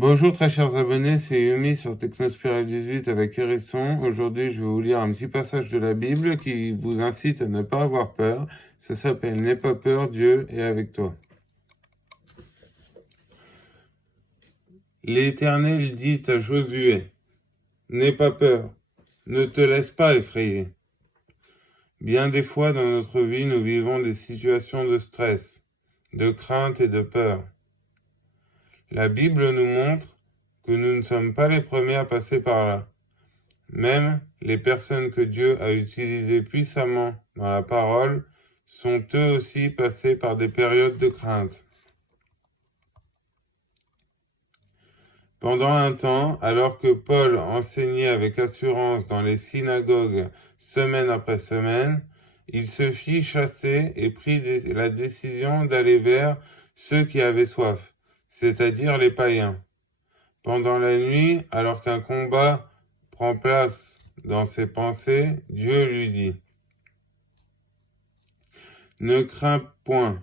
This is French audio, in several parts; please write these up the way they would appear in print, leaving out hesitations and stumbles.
Bonjour très chers abonnés, c'est Yumi sur Technospiral 18 avec Hérisson. Aujourd'hui, je vais vous lire un petit passage de la Bible qui vous incite à ne pas avoir peur. Ça s'appelle N'aie pas peur, Dieu est avec toi. L'Éternel dit à Josué, n'aie pas peur, ne te laisse pas effrayer. Bien des fois dans notre vie, nous vivons des situations de stress, de crainte et de peur. La Bible nous montre que nous ne sommes pas les premiers à passer par là. Même les personnes que Dieu a utilisées puissamment dans la parole sont eux aussi passés par des périodes de crainte. Pendant un temps, alors que Paul enseignait avec assurance dans les synagogues semaine après semaine, il se fit chasser et prit la décision d'aller vers ceux qui avaient soif, c'est-à-dire les païens. Pendant la nuit, alors qu'un combat prend place dans ses pensées, Dieu lui dit, « Ne crains point,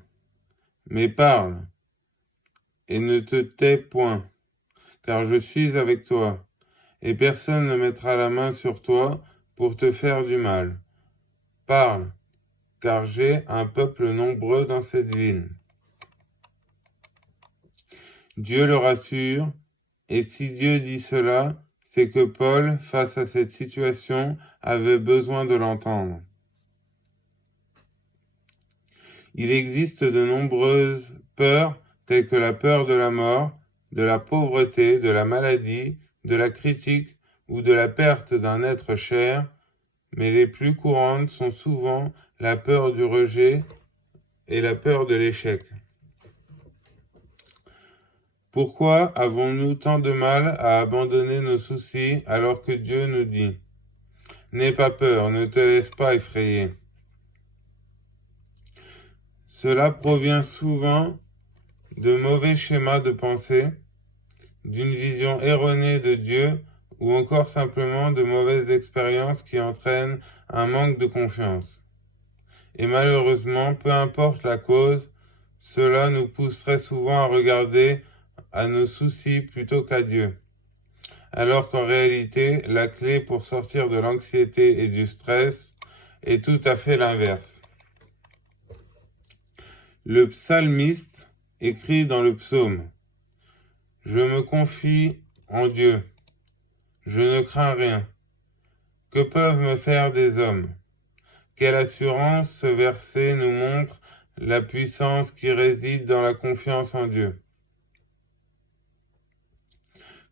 mais parle, et ne te tais point, car je suis avec toi, et personne ne mettra la main sur toi pour te faire du mal. Parle, car j'ai un peuple nombreux dans cette ville. » Dieu le rassure, et si Dieu dit cela, c'est que Paul, face à cette situation, avait besoin de l'entendre. Il existe de nombreuses peurs, telles que la peur de la mort, de la pauvreté, de la maladie, de la critique ou de la perte d'un être cher, mais les plus courantes sont souvent la peur du rejet et la peur de l'échec. Pourquoi avons-nous tant de mal à abandonner nos soucis alors que Dieu nous dit « N'aie pas peur, ne te laisse pas effrayer ». Cela provient souvent de mauvais schémas de pensée, d'une vision erronée de Dieu ou encore simplement de mauvaises expériences qui entraînent un manque de confiance. Et malheureusement, peu importe la cause, cela nous pousse très souvent à regarder à nos soucis plutôt qu'à Dieu. Alors qu'en réalité, la clé pour sortir de l'anxiété et du stress est tout à fait l'inverse. Le psalmiste écrit dans le psaume « Je me confie en Dieu, je ne crains rien. Que peuvent me faire des hommes ?» Quelle assurance ce verset nous montre la puissance qui réside dans la confiance en Dieu.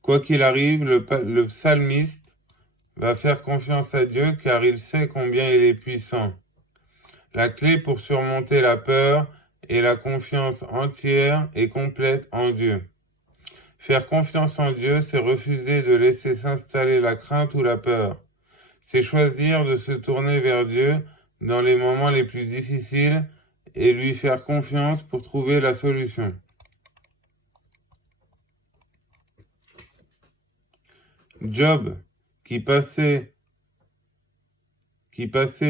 Quoi qu'il arrive, le psalmiste va faire confiance à Dieu car il sait combien il est puissant. La clé pour surmonter la peur est la confiance entière et complète en Dieu. Faire confiance en Dieu, c'est refuser de laisser s'installer la crainte ou la peur. C'est choisir de se tourner vers Dieu dans les moments les plus difficiles et lui faire confiance pour trouver la solution. Job, qui passait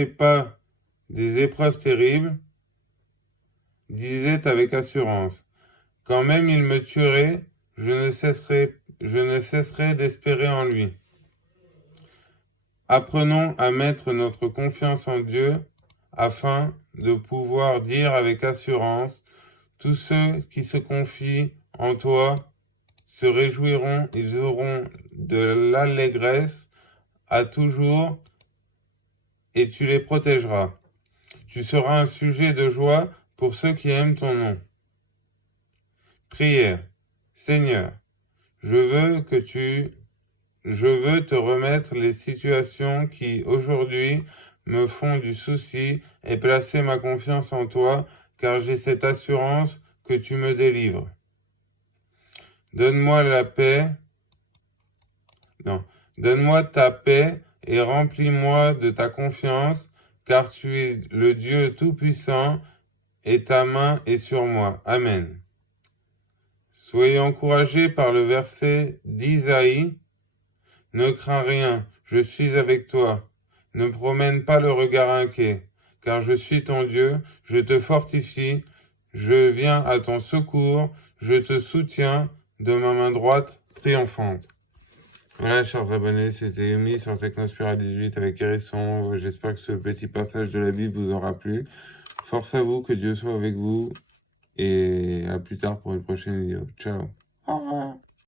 pas des épreuves terribles, disait avec assurance, « Quand même il me tuerait, je ne cesserai d'espérer en lui. » Apprenons à mettre notre confiance en Dieu afin de pouvoir dire avec assurance, « Tous ceux qui se confient en toi se réjouiront, ils auront de l'allégresse à toujours et tu les protégeras. Tu seras un sujet de joie pour ceux qui aiment ton nom. » Prière. Seigneur, je veux te remettre les situations qui, aujourd'hui, me font du souci et placer ma confiance en toi, car j'ai cette assurance que tu me délivres. Donne-moi ta paix et remplis-moi de ta confiance, car tu es le Dieu Tout-Puissant et ta main est sur moi. Amen. Soyez encouragés par le verset d'Isaïe. Ne crains rien, je suis avec toi. Ne promène pas le regard inquiet, car je suis ton Dieu, je te fortifie, je viens à ton secours, je te soutiens de ma main droite. triomphante. Voilà, chers abonnés, c'était Yumi sur Technospira 18 avec Hérisson. J'espère que ce petit passage de la Bible vous aura plu. Force à vous, que Dieu soit avec vous. Et à plus tard pour une prochaine vidéo. Ciao. Au revoir.